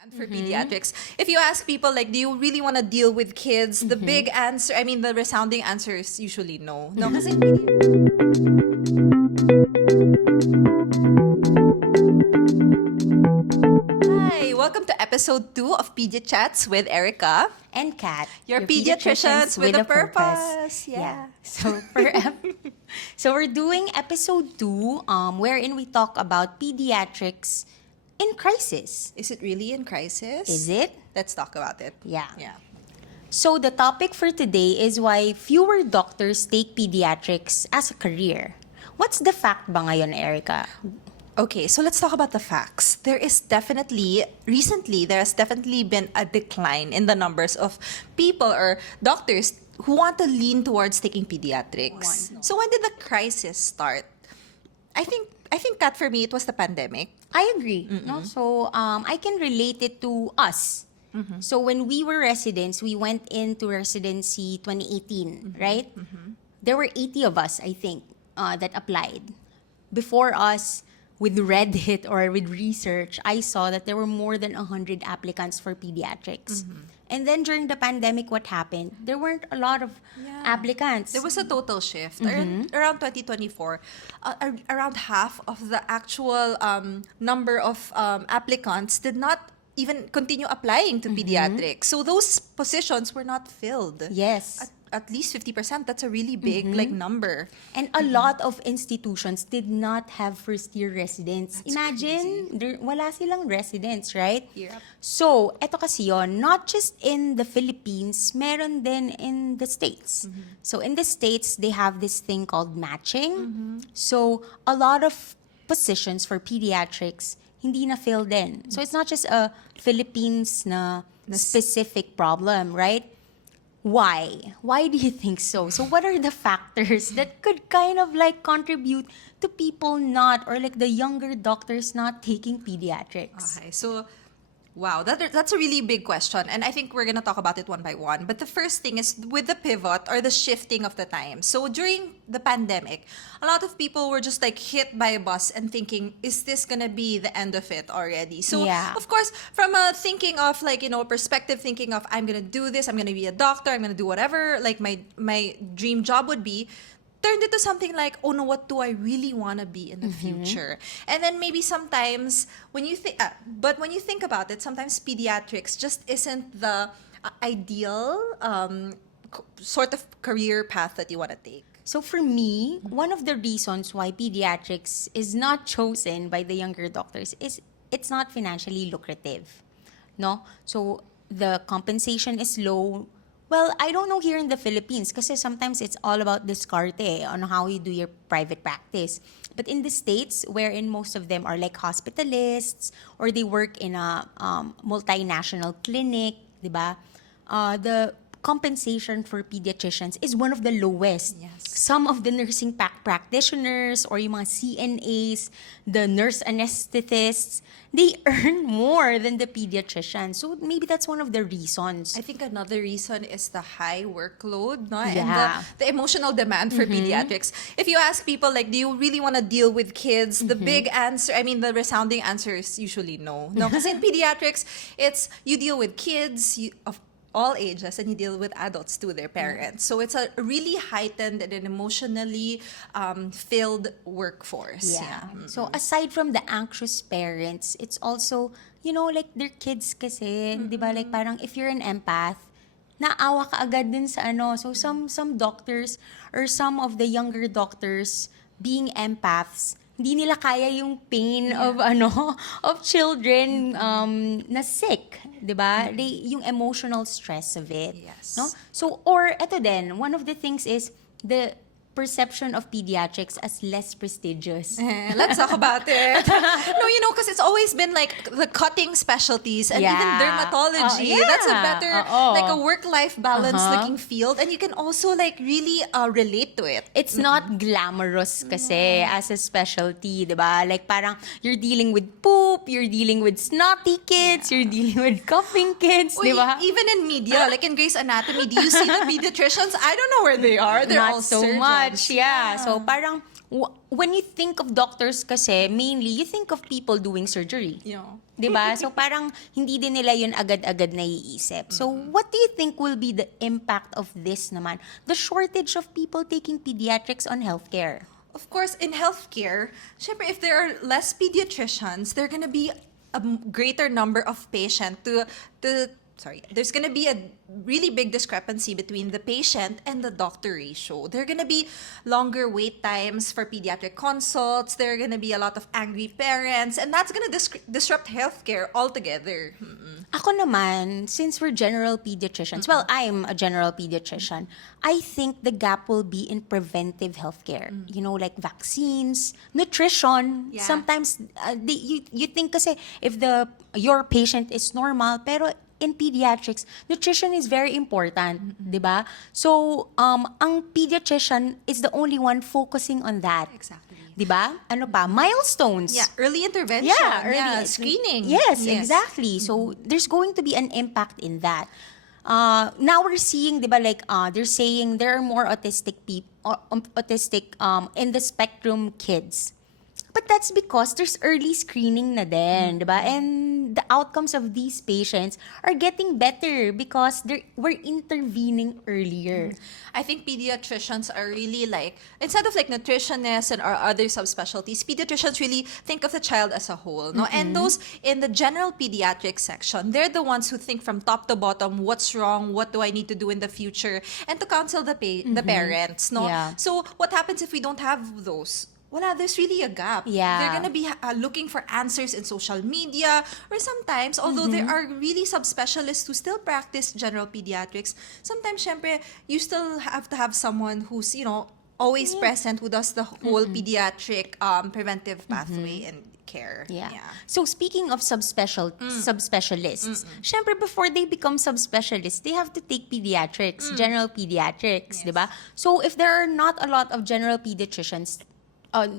And for pediatrics, if you ask people like, do you really want to deal with kids? The big answer, I mean, the resounding answer is usually no. No, kasi Hi, welcome to episode 2 of Pediatrats with Erika And Kat, your pediatricians with a purpose. Yeah. So we're doing episode 2, wherein we talk about pediatrics in crisis. Is it really in crisis? Is it? Let's talk about it. Yeah. Yeah. So the topic for today is why fewer doctors take pediatrics as a career. What's the fact ba ngayon, Erika? Okay, so let's talk about the facts. Recently, there has definitely been a decline in the numbers of people or doctors who want to lean towards taking pediatrics. So when did the crisis start? I think that for me, it was the pandemic. I agree. No? So I can relate it to us. So when we were residents, we went into residency 2018, right? There were 80 of us, I think, that applied. Before us, with Reddit or with research, I saw that there were more than 100 applicants for pediatrics. And then during the pandemic, what happened? There weren't a lot of applicants. There was a total shift. Around 2024, around half of the actual number of applicants did not even continue applying to pediatrics. So those positions were not filled. Yes. At least 50%, that's a really big number. And a lot of institutions did not have first-year residents. That's Imagine, wala silang residents, right? Yep. So, eto kasi yun, not just in the Philippines, meron din in the States. So, in the States, they have this thing called matching. So, a lot of positions for pediatrics, hindi na filled in. So, it's not just a Philippines na specific problem, right? Why? Why do you think so? So what are the factors that could kind of like contribute to people not, or like the younger doctors not taking pediatrics? Okay, so wow, that's a really big question, and I think we're gonna talk about it one by one. But the first thing is with the pivot or the shifting of the time. So during the pandemic, a lot of people were just like hit by a bus and thinking, is this gonna be the end of it already? So of course, from a thinking of like, perspective, thinking of I'm gonna do this, I'm gonna be a doctor, I'm gonna do whatever like my dream job would be, turned into something like, oh no, what do I really want to be in the future? And then maybe sometimes when you think, but when you think about it, sometimes pediatrics just isn't the ideal sort of career path that you want to take. So for me, one of the reasons why pediatrics is not chosen by the younger doctors is it's not financially lucrative. No? So the compensation is low. Well, I don't know here in the Philippines kasi sometimes it's all about discarte on how you do your private practice. But in the States, wherein most of them are like hospitalists or they work in a multinational clinic, diba? The compensation for pediatricians is one of the lowest. Yes. Some of the nursing practitioners or yung mga CNAs, the nurse anesthetists, they earn more than the pediatrician. So maybe that's one of the reasons. I think another reason is the high workload, no? Yeah. And the emotional demand for pediatrics. If you ask people like, do you really want to deal with kids? The big answer, I mean, the resounding answer is usually no. No, because in pediatrics, it's you deal with kids of all ages and you deal with adults too, their parents. So it's a really heightened and an emotionally filled workforce. Yeah. So aside from the anxious parents, it's also, like their kids kasi, di ba? Like parang if you're an empath, naawa ka agad din sa ano. So some doctors or some of the younger doctors being empaths, hindi nila kaya yung pain of children na sick, 'di ba? Yung emotional stress of it. Yes. No? So or eto din, one of the things is the perception of pediatrics as less prestigious. Let's talk about it. No, because it's always been like the cutting specialties and even dermatology. That's a better, like a work-life balance looking field. And you can also like really relate to it. It's not glamorous kasi as a specialty, di ba? Like parang you're dealing with poop, you're dealing with snotty kids, you're dealing with coughing kids, di ba? Even in media, like in Grey's Anatomy, do you see the pediatricians? I don't know where they are. They're Not all so surgeons. much, yeah. So parang when you think of doctors kasi, mainly, you think of people doing surgery. Yeah. 'Di ba? So parang hindi din nila yun agad-agad naiisip. So what do you think will be the impact of this naman? The shortage of people taking pediatrics on healthcare. Of course, in healthcare, syempre, if there are less pediatricians, there are gonna be a greater number of patients there's going to be a really big discrepancy between the patient and the doctor ratio. There are going to be longer wait times for pediatric consults. There are going to be a lot of angry parents, and that's going to disrupt healthcare altogether. Ako naman, since we're general pediatricians, well, I'm a general pediatrician, I think the gap will be in preventive healthcare. You know, like vaccines, nutrition. Yeah. Sometimes, you think kasi if your patient is normal, pero in pediatrics, nutrition is very important, di ba? So, ang pediatrician is the only one focusing on that. Exactly. Di ba? Ano pa? Milestones. Yeah, early intervention. Yeah, screening. Yes, exactly. So, there's going to be an impact in that. Now we're seeing, di ba, like, they're saying there are more autistic in the spectrum kids. But that's because there's early screening na din, di ba? And the outcomes of these patients are getting better because we're intervening earlier. I think pediatricians are really like, instead of like nutritionists and or other subspecialties, pediatricians really think of the child as a whole, no? And those in the general pediatric section, they're the ones who think from top to bottom, what's wrong, what do I need to do in the future, and to counsel the parents, no? Yeah. So what happens if we don't have those? There's really a gap. Yeah. They're gonna be looking for answers in social media, or sometimes, although there are really subspecialists who still practice general pediatrics, sometimes, syempre, you still have to have someone who's, always present, who does the whole pediatric preventive pathway and care. Yeah. So speaking of subspecialists, syempre before they become subspecialists, they have to take pediatrics, general pediatrics, di ba? So if there are not a lot of general pediatricians,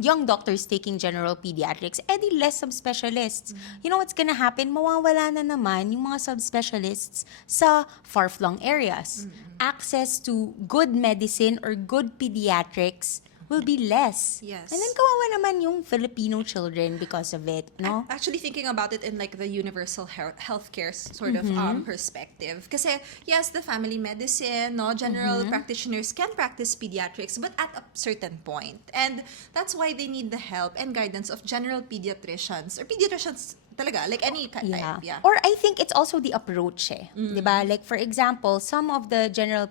young doctors taking general pediatrics, edi less subspecialists. You know what's gonna happen? Mawawala na naman yung mga subspecialists sa far-flung areas. Access to good medicine or good pediatrics will be less. Yes. And then kawawa naman yung Filipino children because of it, no? Actually thinking about it in like the universal healthcare sort of perspective. Kasi yes, the family medicine, no, general practitioners can practice pediatrics, but at a certain point. And that's why they need the help and guidance of general pediatricians or pediatricians talaga, like any type. Yeah. Or I think it's also the approach, diba? Like for example, some of the general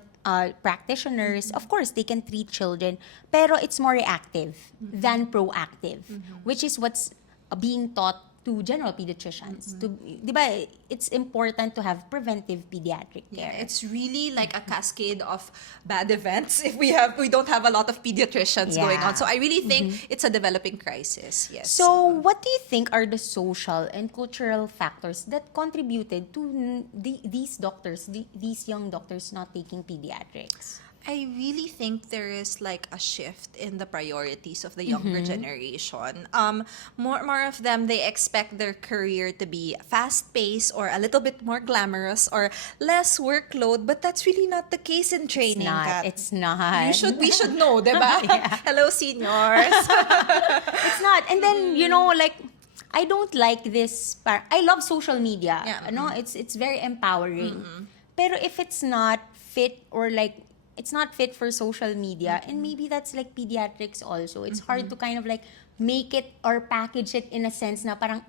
practitioners, of course, they can treat children, pero it's more reactive than proactive, which is what's being taught to general pediatricians. Diba, it's important to have preventive pediatric care. Yeah, it's really like a cascade of bad events if we don't have a lot of pediatricians going on. So I really think it's a developing crisis. Yes. So what do you think are the social and cultural factors that contributed to these young doctors not taking pediatrics? I really think there is like a shift in the priorities of the younger generation. More of them, they expect their career to be fast-paced or a little bit more glamorous or less workload, but that's really not the case in training. It's not. We should know, diba? Hello, seniors. It's not. And then, like, I don't like this. I love social media. Yeah. No, it's very empowering. Pero if it's not fit or like it's not fit for social media, and maybe that's like pediatrics also. It's hard to kind of like make it or package it in a sense na parang,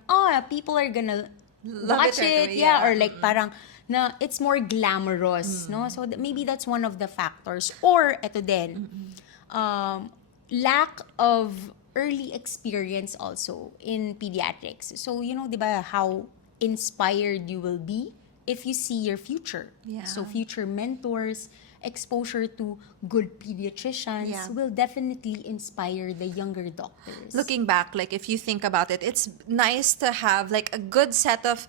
people are gonna watch it. Yeah, or like parang, na it's more glamorous, no? So maybe that's one of the factors. Or, eto din, lack of early experience also in pediatrics. So, diba, how inspired you will be if you see your future. Yeah. So, future mentors, exposure to good pediatricians will definitely inspire the younger doctors. Looking back, like if you think about it, it's nice to have like a good set of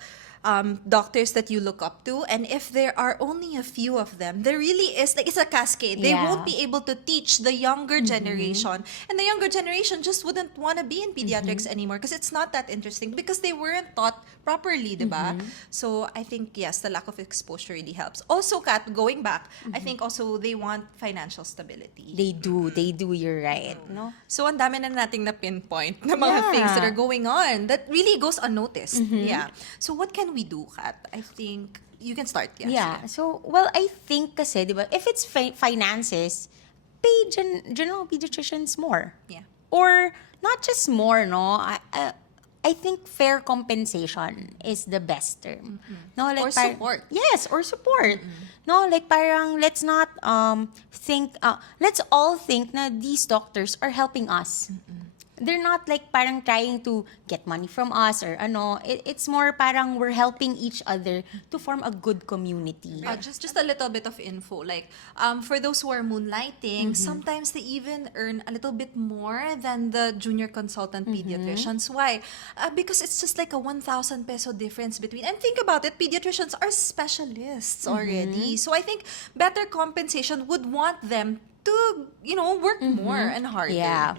doctors that you look up to, and if there are only a few of them, there really is like it's a cascade. They Yeah. won't be able to teach the younger generation, and the younger generation just wouldn't want to be in pediatrics anymore because it's not that interesting because they weren't taught properly, diba? So I think yes, the lack of exposure really helps. Also, Kat, going back, I think also they want financial stability. They do, you're right, no? So, ang dami na nating na-pinpoint na mga Yeah. things that are going on that really goes unnoticed. Yeah. So, what can we do, Kat? I think you can start. Yeah. So, well, I think kasi, di ba, if it's finances, pay general pediatricians more. Yeah. Or not just more, no? I think fair compensation is the best term. No, like Or support. Yes, or support. No, like parang let's not let's all think na these doctors are helping us. They're not like parang trying to get money from us or ano. It's more parang we're helping each other to form a good community. Just a little bit of info. Like, for those who are moonlighting, sometimes they even earn a little bit more than the junior consultant pediatricians. Why? Because it's just like a 1,000 peso difference between. And think about it, pediatricians are specialists already. So I think better compensation would want them to, work more and harder. Yeah.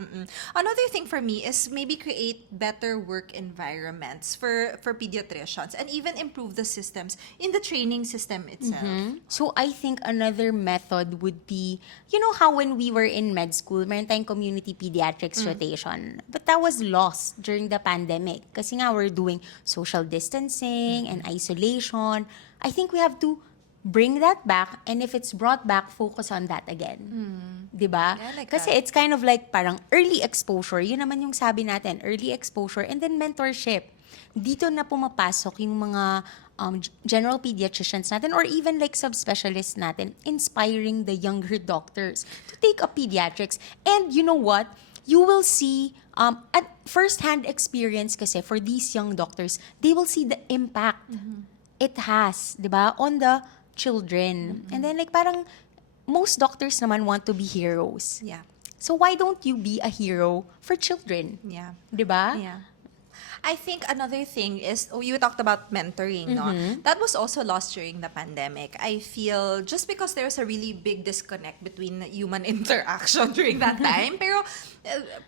Another thing for me is maybe create better work environments for pediatricians and even improve the systems in the training system itself. So I think another method would be, you know how when we were in med school, meron tayong community pediatrics rotation. But that was lost during the pandemic. Kasi nga we're doing social distancing and isolation. I think we have to bring that back, and if it's brought back, focus on that again. Diba? Yeah, I like Kasi that. it's kind of like parang early exposure. Yun naman yung sabi natin, early exposure and then mentorship. Dito na pumapasok yung mga general pediatricians natin or even like subspecialists natin, inspiring the younger doctors to take up pediatrics. And you know what? You will see at first-hand experience kasi for these young doctors, they will see the impact it has, diba, on the children. And then like parang most doctors naman want to be heroes. Yeah. So why don't you be a hero for children? Yeah. Diba? Yeah. I think another thing is, you talked about mentoring, no? That was also lost during the pandemic. I feel just because there's a really big disconnect between human interaction during that time, pero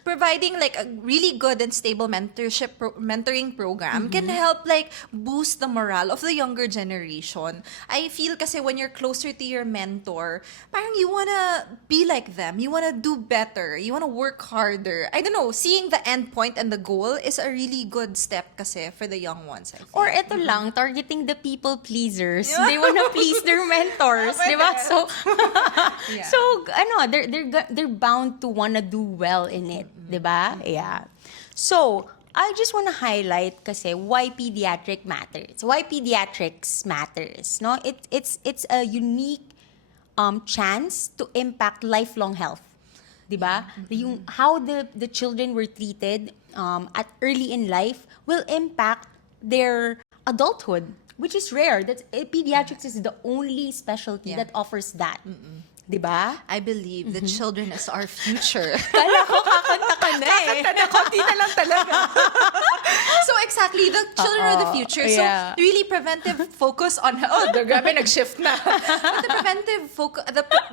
providing like a really good and stable mentoring program can help like boost the morale of the younger generation. I feel kasi when you're closer to your mentor, parang you wanna be like them, you wanna do better, you wanna work harder. I don't know, seeing the end point and the goal is a really good step kasi for the young ones, I think. Or ito lang, targeting the people pleasers. They wanna please their mentors, di ba? So, Yeah. so they're bound to wanna do well in it, di ba? Yeah. So, I just wanna highlight kasi why pediatrics matters. No, it's a unique chance to impact lifelong health. Diba? Yung how the children were treated at early in life will impact their adulthood, which is rare. Pediatrics is the only specialty that offers that. Diba? I believe the children is our future. Kala ko kakanta ka na eh. Konti na lang talaga. So exactly, the children are the future. So Yeah. really preventive focus on grabe nag-shift na. But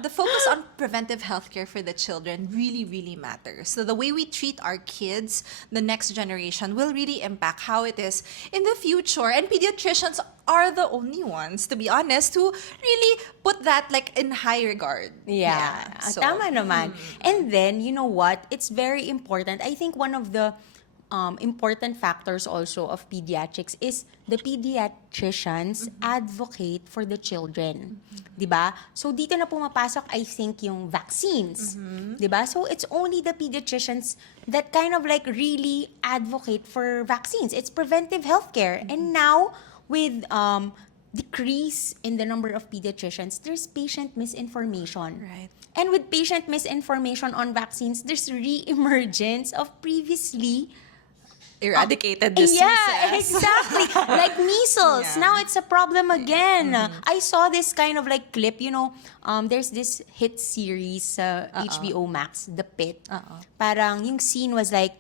the focus on preventive healthcare for the children really, really matters. So the way we treat our kids, the next generation, will really impact how it is in the future. And pediatricians are the only ones, to be honest, who really put that like in high regard. Yeah. So, Tama naman. And then, you know what? It's very important. I think one of the important factors also of pediatrics is the pediatricians advocate for the children. Diba? So, dito na pumapasok, I think, yung vaccines. Diba? So, it's only the pediatricians that kind of like really advocate for vaccines. It's preventive healthcare. And now, with decrease in the number of pediatricians, there's patient misinformation. Right. And with patient misinformation on vaccines, there's re-emergence of previously eradicated diseases. Yeah, exactly. Like measles. Yeah. Now it's a problem again. I saw this kind of like clip, there's this hit series HBO Max, The Pit. Parang yung scene was like,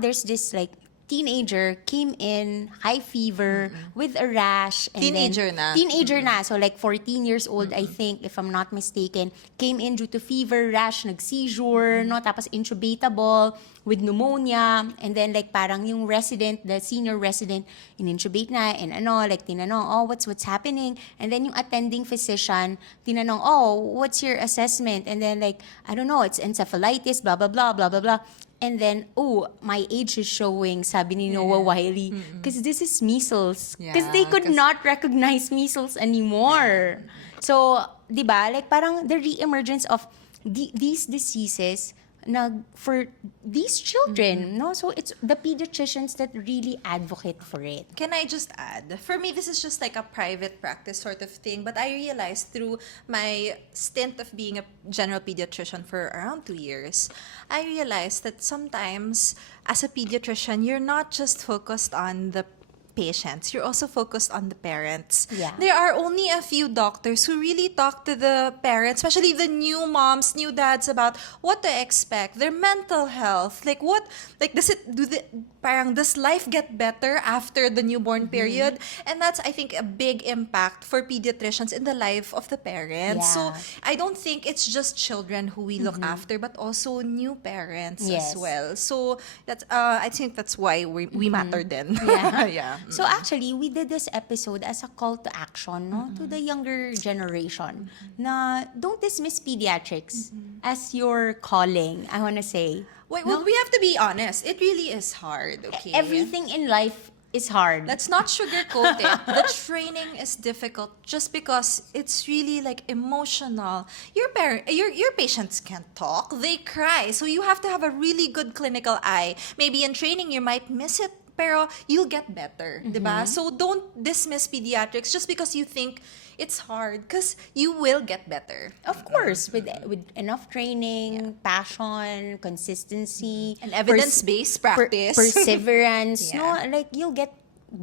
there's this like teenager came in, high fever, with a rash. And Teenager then, na. Teenager na. So like 14 years old, I think, if I'm not mistaken, came in due to fever, rash, nag-seizure, no? Tapos intubatable with pneumonia. And then like parang yung resident, the senior resident, in-intubate na, and like tinanong, oh, what's happening? And then yung attending physician, tinanong, oh, what's your assessment? And then like, I don't know, it's encephalitis, blah, blah, blah, blah, blah, blah. And then, oh, my age is showing, sabi ni Noah Wiley, because this is measles. Because they could not recognize measles anymore. So, di ba, like parang the re-emergence of these diseases for these children, no? So it's the pediatricians that really advocate for it. Can I just add? For me, this is just like a private practice sort of thing. But I realized through my stint of being a general pediatrician for around 2 years, I realized that sometimes as a pediatrician, you're not just focused on the patients, you're also focused on the parents. Yeah. There are only a few doctors who really talk to the parents, especially the new moms, new dads, about what to expect, their mental health, like what, like does life get better after the newborn period? And that's, I think, a big impact for pediatricians in the life of the parents. So Yeah. I don't think it's just children who we look after, but also new parents Yes. as well. So that's I think that's why we matter then. Yeah. Yeah. So actually, we did this episode as a call to action, no, to the younger generation. Na don't dismiss pediatrics as your calling. I want to say. Wait, well, we have to be honest. It really is hard, okay? Everything in life is hard. Let's not sugarcoat it. The training is difficult just because it's really like emotional. Your patients can't talk. They cry. So you have to have a really good clinical eye. Maybe in training you might miss it, pero you'll get better, diba? So don't dismiss pediatrics just because you think it's hard, because you will get better. Of course, with enough training, passion, consistency, And evidence-based practice. perseverance, Yeah. no, like you'll get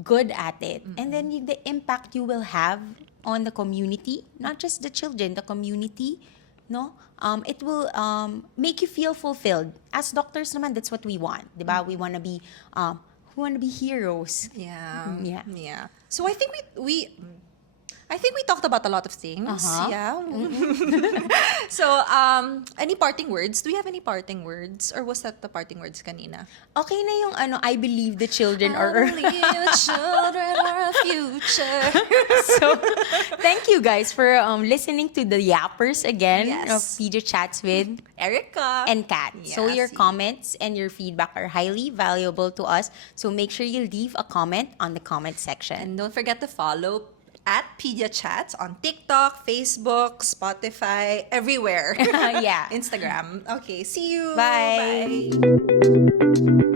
good at it, and then the impact you will have on the community, not just the children, the community, no, it will make you feel fulfilled. As doctors, naman, that's what we want, diba? We want to be heroes. Yeah. Yeah. So I think we talked about a lot of things. Yeah. So, any parting words? Do we have any parting words? Or was that the parting words kanina? Okay na yung I believe the children I are... believe the children are our future. So, thank you guys for listening to the Yappers again Yes. of Pediatrats with Erika and Kat. So your Yes. comments and your feedback are highly valuable to us. So make sure you leave a comment on the comment section. And don't forget to follow at Pediachats on TikTok, Facebook, Spotify, everywhere. Yeah. Instagram. Okay, see you. Bye. Bye.